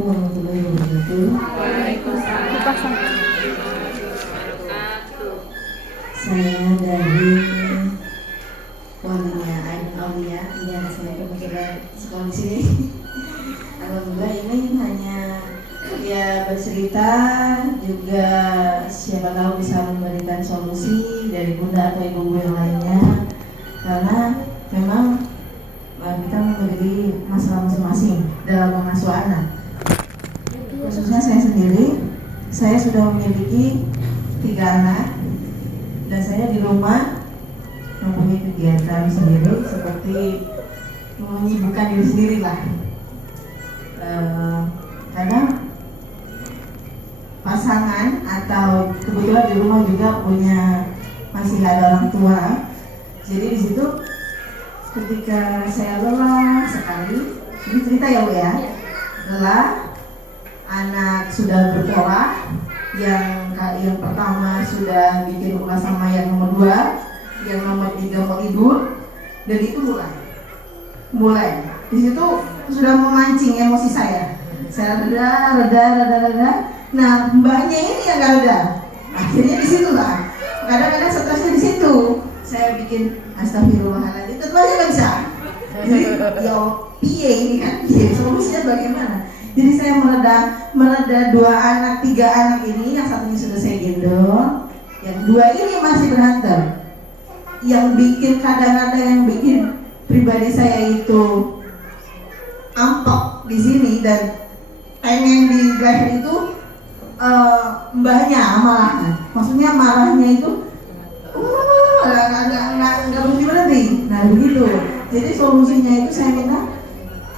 Assalamualaikum warahmatullahi wabarakatuh. Waalaikumsalam. Saya dari Walinya Ain Aulia. Ini anak saya kebetulan sekolah di sini. Alhamdulillah ini hanya ya bercerita, juga siapa tahu bisa memberikan solusi dari bunda atau ibu yang lainnya, karena memang kita memiliki masalah masing-masing dalam mengasuh anak. Khususnya saya sendiri, saya sudah memiliki 3 anak dan saya di rumah mempunyai kegiatan sendiri seperti menyibukkan diri sendiri lah. Karena pasangan atau kebetulan di rumah juga masih ada orang tua, jadi di situ ketika saya lelah sekali, ini cerita ya Bu ya, lelah, anak sudah berpola, yang pertama sudah bikin ulah sama yang nomor 2, yang nomor 3 mau tidur, dan itu mulai di situ sudah memancing emosi saya reda. Nah mbaknya ini yang gak reda, akhirnya di situ lah, kadang-kadang stresnya di situ. Saya bikin astagfirullahaladzim, tentu aja gak bisa. Jadi ya piye ini kan, solusinya bagaimana? Jadi saya mereda 2 anak, 3 anak ini, yang satunya sudah saya gendong, yang 2 ini masih berantem. Yang bikin kadang-kadang yang bikin pribadi saya itu ampok di sini dan pengen di leher itu mbahnya malahan, maksudnya marahnya itu nggak berhenti. Nah begitu. Jadi solusinya itu saya minta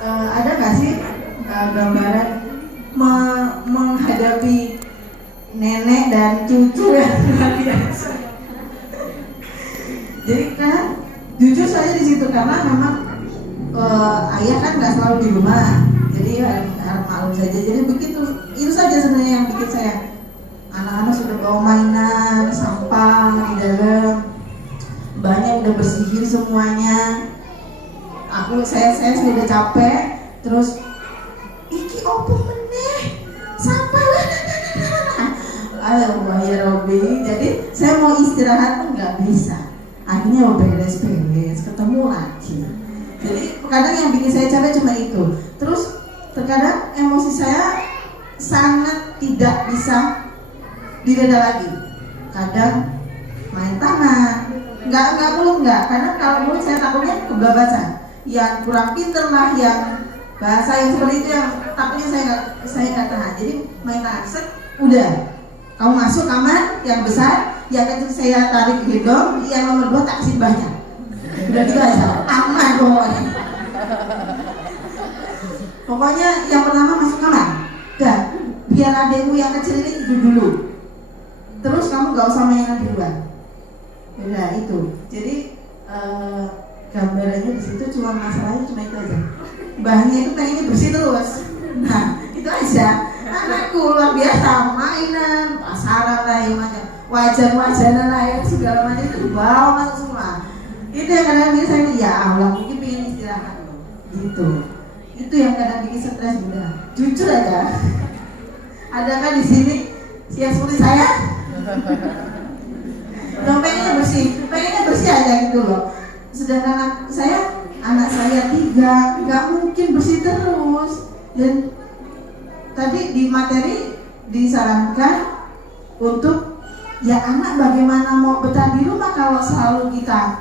ada nggak sih gambaran menghadapi nenek dan cucu yang luar biasa. Jadi kan jujur saja di situ, karena memang ayah kan nggak selalu di rumah, jadi harus maklum saja. Jadi begitu, itu saja sebenarnya yang bikin saya. Anak-anak sudah bawa mainan, sampah di dalam, banyak udah bersihin semuanya. Saya sudah capek, terus iki opo meneh, sampah lah. Aduh ya Robi, jadi saya mau istirahat pun nggak bisa. Akhirnya mau beres-beres, ketemu lagi. Jadi kadang yang bikin saya capek cuma itu. Terus terkadang emosi saya sangat tidak bisa direda lagi. Kadang main tangan, nggak mulut nggak, karena kalau mulut saya takutnya kebablasan. Yang kurang pinter lah, yang bahasa yang seperti itu yang takutnya saya nggak tahan. Jadi main tangan, set, udah. Kamu masuk kamar yang besar, yang kecil saya tarik gendong, yang nomor 2 tak kasih banyak. Udah gitu aja, aman pokoknya. Pokoknya yang pertama masuk kamar, dah, biar adekmu yang kecil ini tidur dulu. Terus kamu gak usah mainan di luar. Udah itu. Jadi gambarannya di situ masalahnya cuma itu aja. Mbahnya itu pengennya bersih terus. Nah itu aja. Anakku luar biasa, mainan, pasaran lah yang macam, wajan-wajanan lah yang segala macam itu dibawa masuk semua. Itu yang kadang biasanya ya Allah mungkin pengen istirahat gitu. Itu yang kadang bikin stres juga. Jujur aja. Ada kan di sini yang seperti saya? Pengennya bersih aja gitu loh. Sedangkan anak saya 3, nggak mungkin bersih terus. Dan tadi di materi disarankan untuk ya anak bagaimana mau betah di rumah kalau selalu kita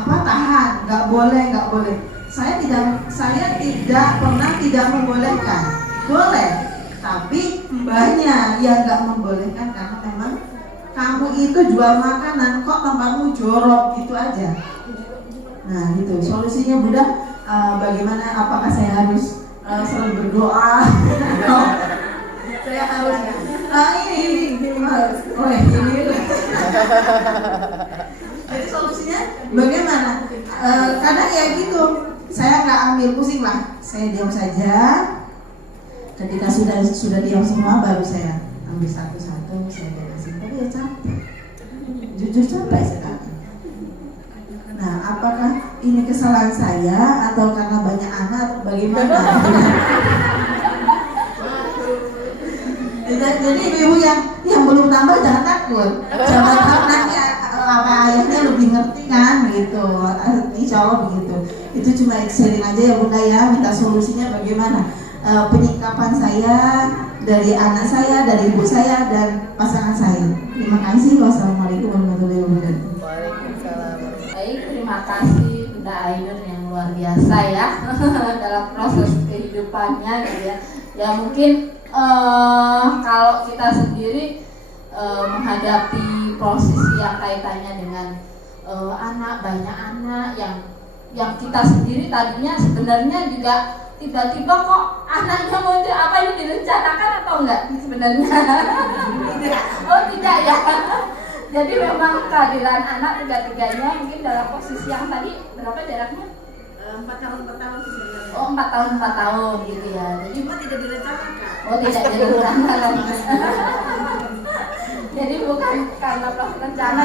tahan, nggak boleh. Saya tidak pernah tidak membolehkan, boleh, tapi mbahnya yang nggak membolehkan karena memang kamu itu jual makanan kok tempatmu jorok gitu aja. Nah gitu solusinya Bunda, bagaimana, apakah saya harus selalu berdoa? Saya harus ini jadi solusinya bagaimana? Kadang ya gitu, saya nggak ambil pusing lah, saya diam saja. Ketika sudah diam semua, baru saya ambil satu-satu, saya beresin. Tapi ya capek, jujur capek sekarang. Nah apakah ini kesalahan saya atau karena banyak anak atau bagaimana? Jadi ibu yang belum tambah jangan takut. Jangan takut nanti apa ayahnya lebih ngerti kan gitu. Insya Allah begitu. Itu cuma sharing aja ya Bunda ya, minta solusinya bagaimana. Penyikapan saya dari anak saya, dari ibu saya dan pasangan saya. Terima kasih. Wassalamualaikum warahmatullahi wabarakatuh. Waalaikumsalam. Baik, terima kasih Bunda Ainun yang luar biasa ya dalam proses kehidupannya gitu ya. Ya mungkin kalau kita sendiri menghadapi prosesi yang kaitannya dengan anak, banyak anak yang kita sendiri tadinya sebenarnya juga tiba-tiba kok anaknya muncul, apa ini direncanakan atau enggak sebenarnya? Oh tidak ya. Jadi memang kehadiran anak tiga-tiganya mungkin dalam posisi yang tadi berapa jaraknya? 4 tahun per tahun sih sebenarnya. Oh 4 tahun gitu ya. Jadi Cuma tidak direncanakan. oh tidak direncanakan. Jadi bukan karena proses rencana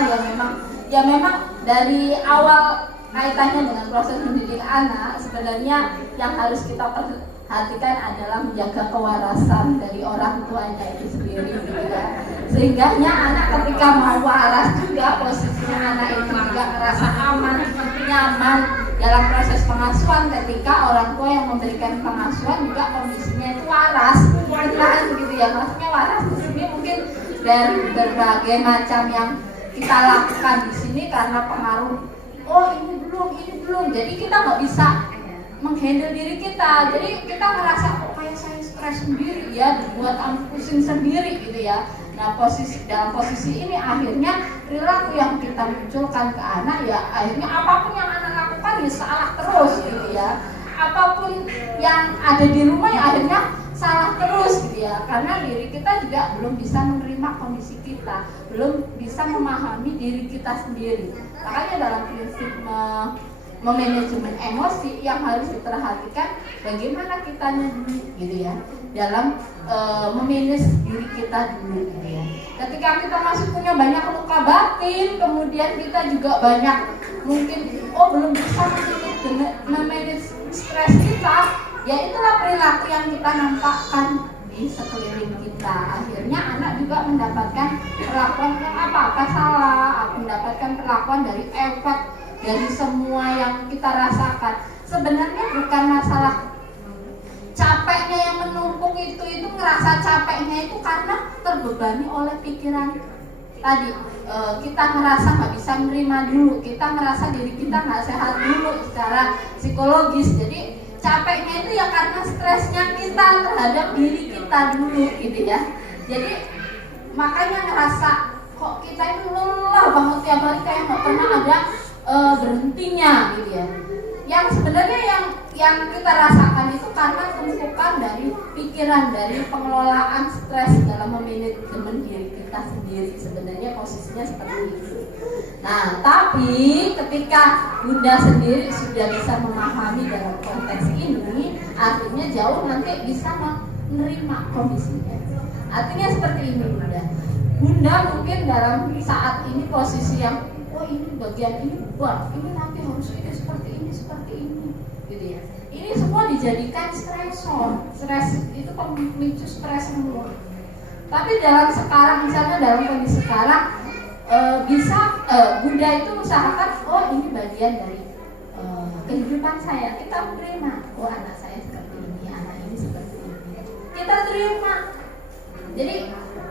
ya memang dari awal kaitannya dengan proses mendidik anak sebenarnya yang harus kita perhatikan adalah menjaga kewarasan dari orang tuanya itu sendiri gitu ya. Sehingganya anak ketika mau waras juga posisinya anak itu juga merasa aman, nyaman dalam proses pengasuhan ketika orang tua yang memberikan pengasuhan juga kondisinya itu waras, kan gitu ya. Maksudnya waras di sini mungkin dari berbagai macam yang kita lakukan di sini karena pengaruh oh ini belum, jadi kita nggak bisa menghandle diri kita, jadi kita ngerasa kok kayak saya stres sendiri ya, dibuat pusing sendiri gitu ya. Nah dalam posisi ini akhirnya perilaku yang kita munculkan ke anak ya akhirnya apapun yang anak lakukan ya salah terus gitu ya, apapun yang ada di rumah ya akhirnya salah terus gitu ya, karena diri kita juga belum bisa menerima kondisi kita, belum bisa memahami diri kita sendiri. Makanya dalam prinsip memanajemen emosi yang harus diperhatikan bagaimana kitanya dulu gitu ya, dalam memanage diri kita dulu gitu ya. Ketika kita masih punya banyak luka batin, kemudian kita juga banyak mungkin belum bisa memanage stres kita, ya itulah perilaku yang kita nampakkan di sekeliling kita. Akhirnya anak juga mendapatkan perlakuan yang apa salah, mendapatkan perlakuan dari efek dari semua yang kita rasakan. Sebenarnya bukan masalah capeknya yang menumpuk itu ngerasa capeknya itu karena terbebani oleh pikiran tadi. Kita ngerasa nggak bisa menerima dulu, kita ngerasa diri kita nggak sehat dulu secara psikologis. Jadi capeknya itu ya karena stresnya kita terhadap diri kita dulu gitu ya. Jadi makanya ngerasa kok kita itu lelah banget tiap hari kayak nggak pernah ada berhentinya gitu ya. Yang sebenarnya yang kita rasakan itu karena tumpukan dari pikiran, dari pengelolaan stres dalam memanajemen diri kita sendiri. Sebenarnya posisinya seperti itu. Nah, tapi ketika Bunda sendiri sudah bisa memahami dalam konteks ini, artinya jauh nanti bisa menerima kondisinya. Artinya seperti ini Bunda mungkin dalam saat ini posisi yang ini bagian ini buat, ini nanti harus ini seperti ini gitu ya. Ini semua dijadikan stresor. Stres itu pemicu stres semua. Tapi dalam sekarang, misalnya dalam kondisi sekarang Bunda itu usahakan ini bagian dari kehidupan saya. Kita menerima anak saya seperti ini, anak ini seperti ini, kita terima. Jadi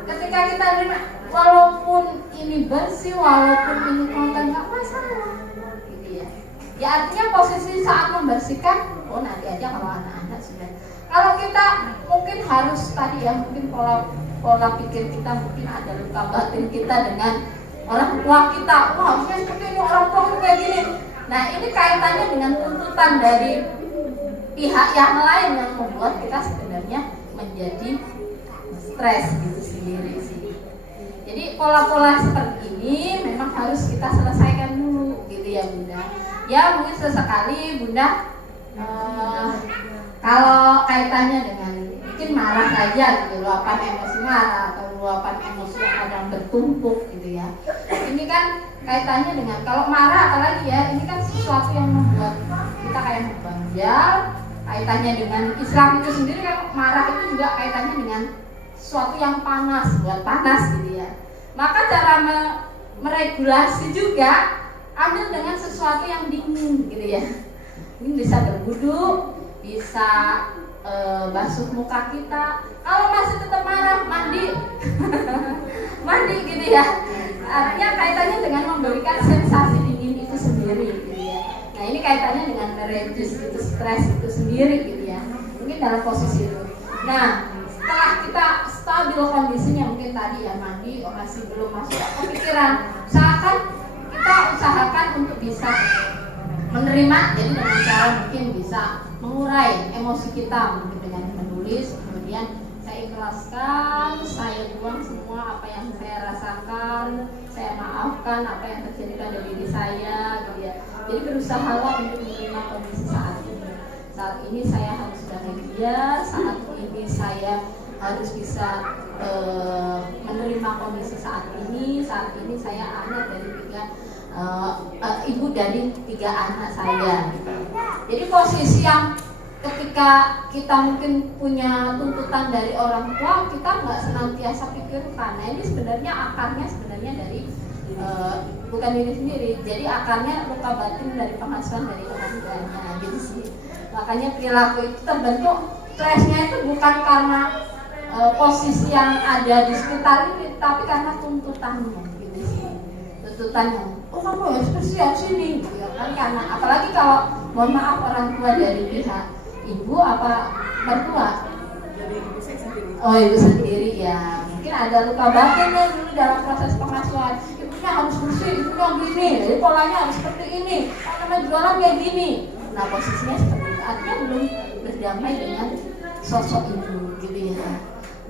ketika kita terima, walaupun ini bersih, walaupun ini kotor, nggak masalah gitu ya. Ya artinya posisi saat membersihkan nanti aja kalau anak-anak sudah. Kalau kita mungkin harus tadi ya, mungkin pola pikir kita mungkin ada luka batin kita dengan orang tua kita, harusnya seperti ini, orang tua kayak gini. Nah ini kaitannya dengan tuntutan dari pihak yang lain yang membuat kita sebenarnya menjadi stres gitu sendiri sih. Jadi pola-pola seperti ini memang harus kita selesaikan dulu gitu ya Bunda. Ya mungkin sesekali Bunda kalau kaitannya dengan mungkin marah saja gitu, luapan emosi marah atau luapan emosi yang kadang bertumpuk gitu ya. Ini kan kaitannya dengan kalau marah apalagi ya, ini kan sesuatu yang membuat kita kayak mengganjal. Kaitannya dengan Islam itu sendiri kan, marah itu juga kaitannya dengan sesuatu yang panas, buat panas gitu ya. Maka cara meregulasi juga ambil dengan sesuatu yang dingin gitu ya. Ini bisa berwudu, bisa basuh muka kita. Kalau masih tetap marah, mandi. Mandi gitu ya. Artinya kaitannya dengan memberikan sensasi dingin itu sendiri gitu ya. Nah, ini kaitannya dengan mereduce itu stres itu sendiri gitu ya. Mungkin dalam posisi itu. Nah, setelah kita stabil kondisinya, mungkin tadi ya mandi, masih belum masuk kepikiran, kita usahakan untuk bisa menerima. Jadi dengan cara mungkin bisa mengurai emosi kita, mungkin dengan menulis, kemudian saya ikhlaskan, saya buang semua apa yang saya rasakan, saya maafkan apa yang terjadi pada diri saya gitu ya. Jadi berusaha untuk menerima kondisi saat ini. Saat ini saya harus bahagia, saat ini saya harus bisa menerima kondisi saat ini saya anak dari ibu dari 3 anak saya. Jadi posisi yang ketika kita mungkin punya tuntutan dari orang tua, kita nggak senantiasa pikirkan. Nah, ini sebenarnya akarnya dari bukan diri sendiri. Jadi akarnya luka batin dari pengasuhan dari orang tuanya gitu sih. Makanya perilaku itu terbentuk, stresnya itu bukan karena posisi yang ada di sekitar ini, tapi karena tuntutannya gitu sih. Tuntutannya, oh kamu harus bersiap sini gitu ya kan, karena apalagi kalau mohon maaf orang tua dari pihak ibu apa mertua, oh ibu sendiri ya, mungkin ada luka batinnya dulu dalam proses pengasuhan. Ibunya harus bersih, ibunya gini, jadi polanya harus seperti ini, karena jualan kayak gini. Nah, posisinya seperti itu, artinya belum berdamai dengan sosok ibu gitu ya,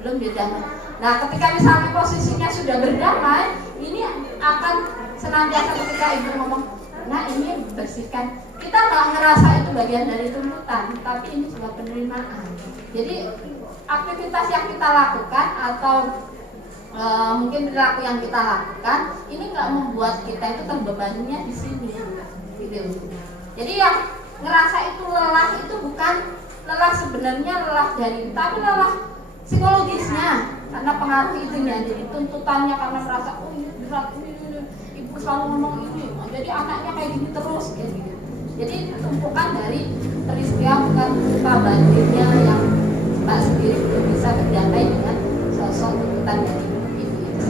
belum berdamai. Nah, ketika misalnya posisinya sudah berdamai, ini akan senantiasa ketika ibu ngomong, nah ini bersihkan, kita nggak ngerasa itu bagian dari tuntutan, tapi ini sebuah penerimaan. Jadi aktivitas yang kita lakukan atau mungkin perilaku yang kita lakukan ini nggak membuat kita itu terbebaninya di sini gitu. Jadi yang ngerasa itu lelah itu bukan lelah sebenarnya, lelah dari, tapi lelah psikologisnya karena pengaruh itunya. Jadi tuntutannya karena merasa oh ini berat, ini ibu selalu ngomong ini, jadi anaknya kayak gini terus kayak gitu. Jadi tumpukan dari peristiwa bukan luka batinnya yang Mbak sendiri belum bisa berdamai dengan sosok tuntutan dari ibu itu.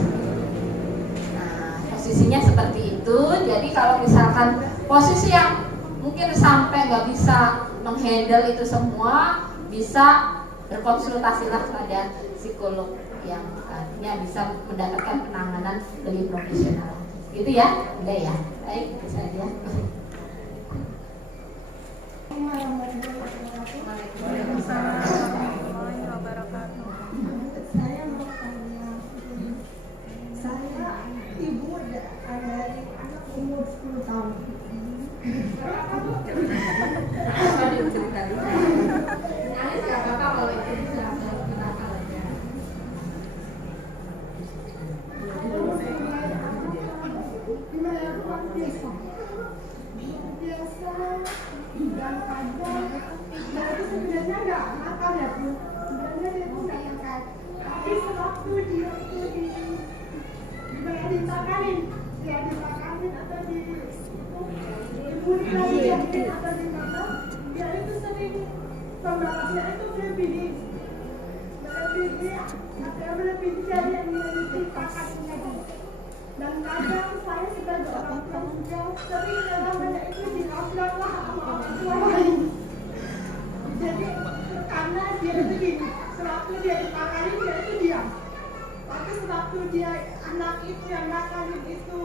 Nah, posisinya seperti itu. Jadi kalau misalkan posisi yang mungkin sampai nggak bisa menghandle itu semua, bisa berkonsultasilah pada psikolog yang artinya bisa mendapatkan penanganan lebih profesional. Gitu ya, udah ya. Baik, itu saja. Saya mau tanya, saya ibu dari anak umur 10 tahun. Biasa dan kadang, jadi sebenarnya nggak nakal ya Bu. Sebenarnya dia itu nggak nakal. Tapi sewaktu dia itu dipakanin atau diburikan atau di mana, dia itu sering pembalasnya itu melebihi dari yang dipakanin. Dan kadang saya sebagai orang tua juga sering namanya itu diabrak lah sama orang tua lain. Jadi karena dia itu gini, sewaktu dia dipakanin dia itu diam. Tapi sewaktu dia anak itu yang nakalin itu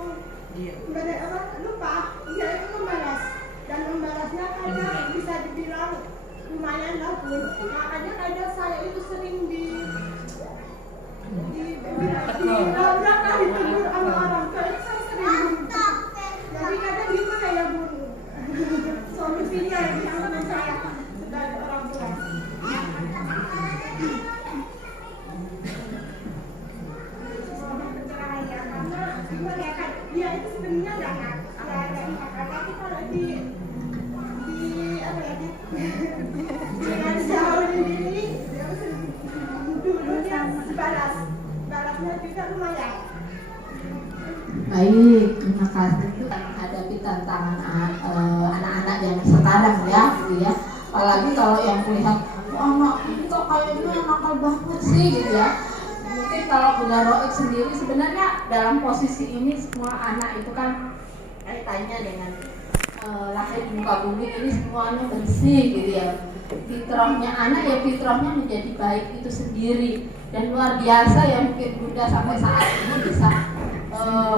lupa, dia itu membalas. Dan membalasnya kadang bisa dibilang lumayan lah Bu. Makanya kadang saya itu sering dilabrak lah, ditegur sama orang tua. Itu saya sering. Jadi kadang gimana ya Bu solusinya yang teman saya sebagai orang tua. Karena gimana ya kan, dia itu sebenarnya Baik, terima kasih. Menghadapi tantangan anak-anak yang sekarang ya, gitu ya. Apalagi kalau yang melihat, anak ini kok kayaknya nakal banget sih, gitu ya. Mungkin kalau Bunda Roik sendiri sebenarnya dalam posisi ini semua anak itu kan kaitannya dengan lahir di muka bumi ini semuanya bersih, gitu ya. Fitrahnya anak ya fitrahnya menjadi baik itu sendiri dan luar biasa ya, mungkin Bunda sampai saat ini bisa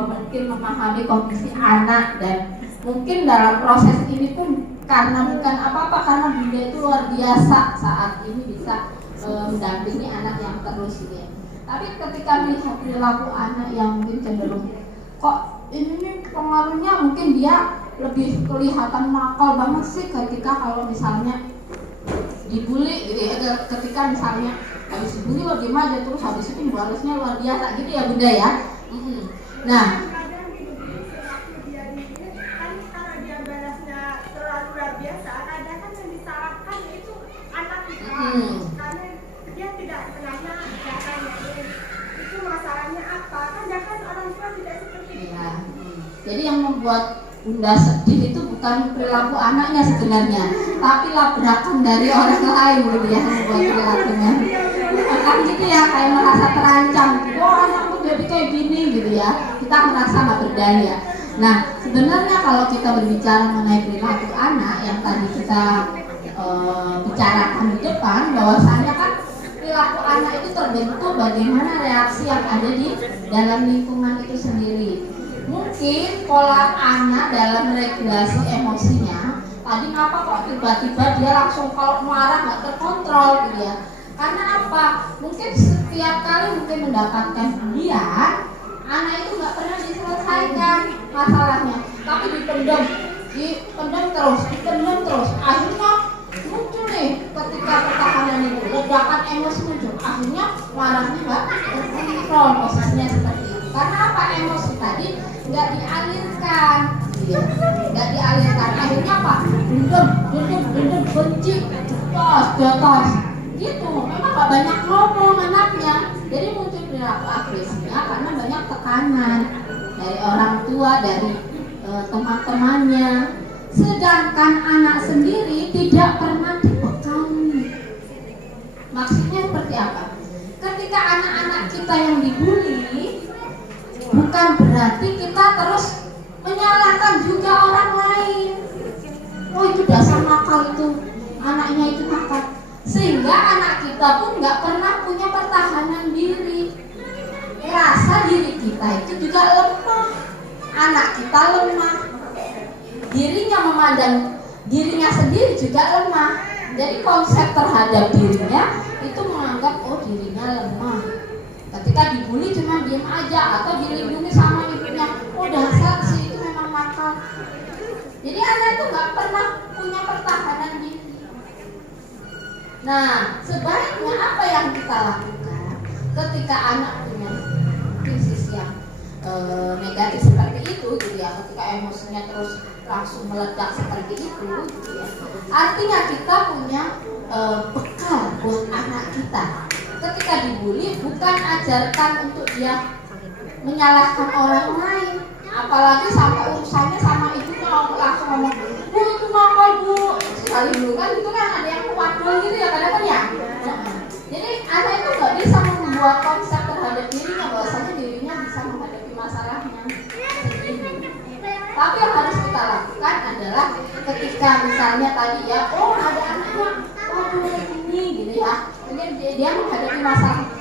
mungkin memahami kondisi anak, dan mungkin dalam proses ini pun karena bukan apa-apa, karena Bunda itu luar biasa saat ini bisa mendampingi anak yang terus gitu ya. Tapi ketika melihat perilaku anak yang mungkin cenderung kok ini pengaruhnya mungkin dia lebih kelihatan nakal banget sih ketika kalau misalnya dibully gitu ya, ketika misalnya habis dibully lo diem aja terus habis itu balasnya luar biasa gitu ya Bunda ya. Nah, kadang dibully sewaktu dia dibully kan karena dia balasnya terlalu luar biasa, kadang kan yang disalahkan itu anak kita karena dia tidak pernah dia tanyain itu masalahnya apa, kan jangan orang tua tidak seperti itu ya. Jadi yang membuat Bunda sedih itu bukan perilaku anaknya sebenarnya, tapi labrakan dari orang lain gitu ya, membuat perilakunya. Kan gitu ya, kayak merasa terancam, oh anakku jadi kayak gini gitu ya, kita merasa nggak berdaya. Nah sebenarnya kalau kita berbicara mengenai perilaku anak yang tadi kita bicarakan di depan, bahwasanya kan perilaku anak itu terbentuk bagaimana reaksi yang ada di dalam lingkungan itu sendiri. Mungkin pola anak dalam regulasi emosinya, tadi kenapa kok tiba-tiba dia langsung kalau marah nggak terkontrol gitu ya. Karena apa? Mungkin setiap kali mungkin mendapatkan ujian, anak itu nggak pernah diselesaikan masalahnya, tapi dipendam terus. Akhirnya muncul nih ketika pertahanan itu, ledakan emosi muncul. Akhirnya marahnya nggak terkontrol, posisinya seperti itu. Karena apa? Emosi tadi nggak dialirkan, nggak dialirkan. Akhirnya apa? Dendam, benci, jotos. Gitu, memang gak banyak ngomong anaknya, jadi muncul perilaku agresifnya karena banyak tekanan dari orang tua, dari teman-temannya. Sedangkan anak sendiri tidak pernah dibekali. Maksudnya seperti apa? Ketika anak-anak kita yang dibully, bukan berarti kita terus menyalahkan juga orang lain. Oh itu dasar nakal itu, anaknya itu nakal. Sehingga anak kita pun nggak pernah punya pertahanan diri, merasa diri kita itu juga lemah, anak kita lemah, dirinya memandang dirinya sendiri juga lemah. Jadi konsep terhadap dirinya itu menganggap oh dirinya lemah. Ketika dibully cuma diem aja atau dilindungi sama ibunya, oh dasar sih itu memang nakal. Jadi anak itu nggak pernah punya pertahanan diri. Nah, sebaiknya apa yang kita lakukan ketika anak punya krisis yang negatif seperti itu, gitu ya, ketika emosinya terus langsung meledak seperti itu, gitu ya. Artinya kita punya bekal buat anak kita. Ketika dibully, bukan ajarkan untuk dia menyalahkan orang lain, apalagi sampai urusannya sama ibunya langsung ngomong, bu itu nakal bu. Sekali dulu kan itu kan ada yang kuat gitu ya kadang-kadang ya. Jadi anak itu nggak bisa membuat konsep terhadap dirinya bahwasanya dirinya bisa menghadapi masalahnya sendiri. Tapi yang harus kita lakukan adalah ketika misalnya tadi ya, oh ada anaknya, waduh ini gitu ya, mungkin dia menghadapi masalah.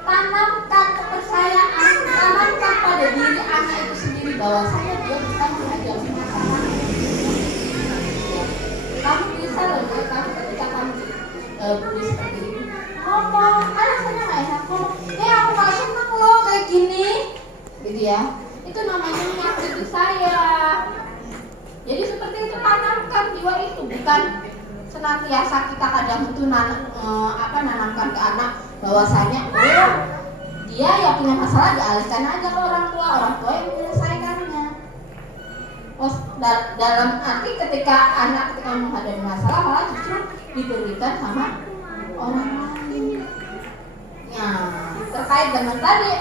Tanamkan kepercayaan, tanamkan pada diri anak itu sendiri bahwasanya dia bisa menghadapi masalah. Kamu bisa loh, kamu ketika kamu bully seperti ini ngomong, rasanya nggak enak ngomong, aku nggak seneng loh kayak gini, gitu ya. Itu namanya menyakiti saya. Jadi seperti itu, tanamkan jiwa itu, bukan senantiasa kita kadang itu nanamkan ke anak bahwasanya oh dia yang punya masalah dialihkan aja ke orang tua yang menyelesaikannya. Dalam arti ketika anak menghadapi masalah malah justru diberikan sama orang lain. Nah, terkait dengan tadi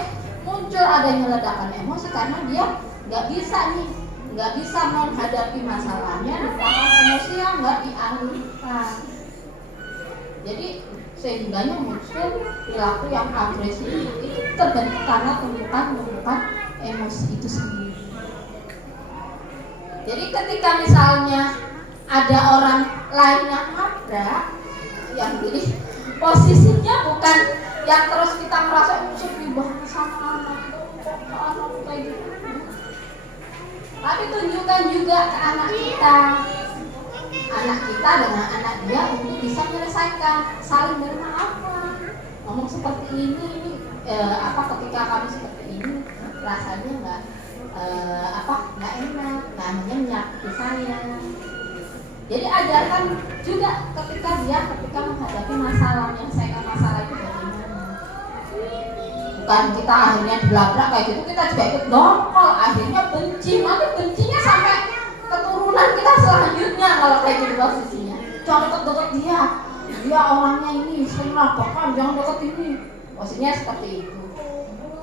muncul muncul adanya ledakan emosi karena dia nggak bisa menghadapi masalahnya dengan emosi yang nggak dialihkan. Jadi sehingganya muncul perilaku yang agresif itu terbentuk karena tumpukan emosi itu sendiri. Jadi ketika misalnya ada orang lain yang nabrak, yang jadi posisinya bukan yang terus kita merasa sedih banget sama anak kayak gitu, tapi tunjukkan juga ke anak kita dengan anak dia untuk bisa menyelesaikan, saling bermaafan, ngomong seperti ini ketika kami seperti ini rasanya nggak enak, namanya menyakiti saya. Jadi ajarkan juga ketika menghadapi masalah, menyelesaikan masalah itu bagaimana. Bukan kita akhirnya dilabrak kayak gitu, kita juga ikut dongkol, akhirnya benci, nanti bencinya sampai keturunan kita selanjutnya kalau kayak gitu posisinya. Jangan deket-deket dia orangnya ini, sering laporkan, jangan deket ini. Posisinya seperti itu.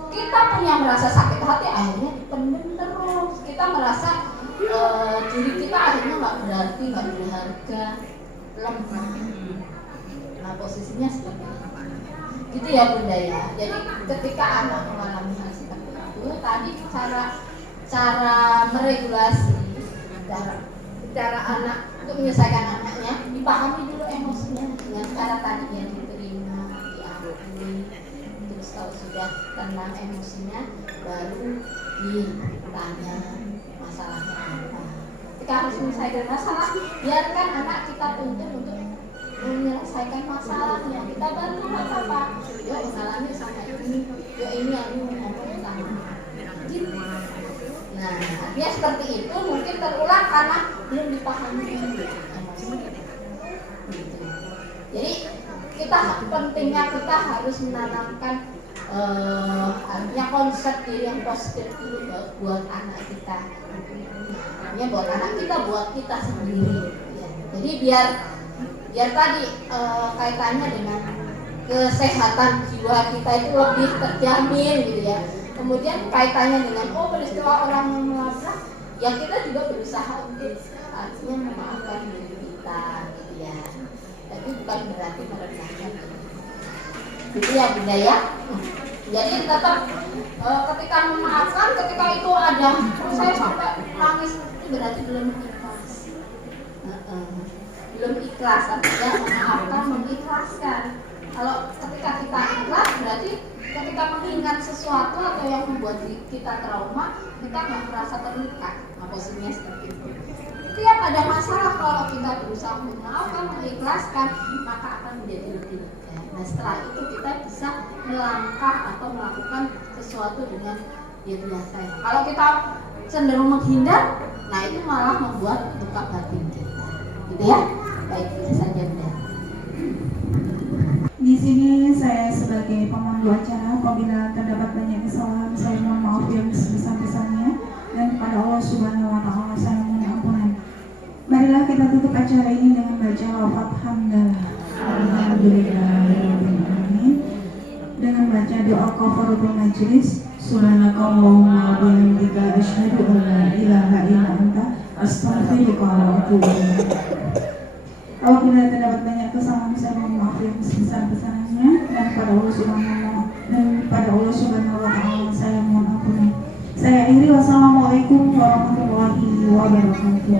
Kita punya merasa sakit hati, akhirnya dipendam terus. Kita merasa diri kita akhirnya nggak berarti, nggak berharga, lemah. Nah posisinya seperti itu. Gitu ya Bunda ya. Jadi ketika anak mengalami hal seperti itu, tadi cara meregulasi, cara anak untuk menyelesaikan anaknya, dipahami dulu emosinya dengan cara tadi yang diterima, diakui. Terus kalau sudah tenang emosinya, baru ditanya masalahnya apa. Ketika harus menyelesaikan masalah, biarkan anak kita tuntut untuk menyelesaikan masalahnya. Kita bantu apa? Yo mengalami sama ini, yo ini yang ngomong utama. Gitu. Nah, dia seperti itu mungkin terulang karena belum dipahami emosi. Gitu. Jadi pentingnya kita harus menanamkan artinya konsep diri yang positif dulu buat anak kita. Artinya buat anak kita, buat kita sendiri. Ya. Jadi biar tadi kaitannya dengan kesehatan jiwa kita itu lebih terjamin gitu ya. Kemudian kaitannya dengan peristiwa orang yang melabrak, ya kita juga berusaha untuk artinya memaafkan diri kita gitu ya. Tapi bukan berarti merendahkan. Gitu ya Bunda ya. Jadi tetap ketika memaafkan, ketika itu ada saya sampai nangis, itu berarti belum ikhlas. Belum ikhlas, artinya memaafkan, mengikhlaskan. Kalau ketika kita ikhlas, berarti ketika mengingat sesuatu atau yang membuat kita trauma, kita nggak merasa terluka. Nah, posisinya seperti itu. Setiap ada masalah, kalau kita berusaha memaafkan, mengikhlaskan, maka akan menjadi lebih lega. Nah, setelah itu kita bisa melangkah atau melakukan sesuatu dengan biasa. Kalau kita cenderung menghindar, nah itu malah membuat luka batin kita. Gitu ya? Baik, itu saja Bunda. Di sini saya sebagai pemandu acara, apabila terdapat banyak kesalahan, saya mohon maaf yang sebesar-besarnya, dan kepada Allah Subhanahu wa Ta'ala saya mohon ampunan. Marilah kita tutup acara ini dengan baca lafaz hamdalah. Alhamdulillahirobbilalamin. Dengan baca doa kafaratul majlis. Subhanakallahumma wa bihamdika asyhadu an la ilaha illa anta astaghfiruka wa atubu ilaik. Apabila terdapat banyak kesalahan, saya mohon maaf yang sebesar-besarnya, dan pada Allah Subhanahu wa Ta'ala saya mohon ampunan. Saya akhiri, wassalamualaikum warahmatullahi wabarakatuh.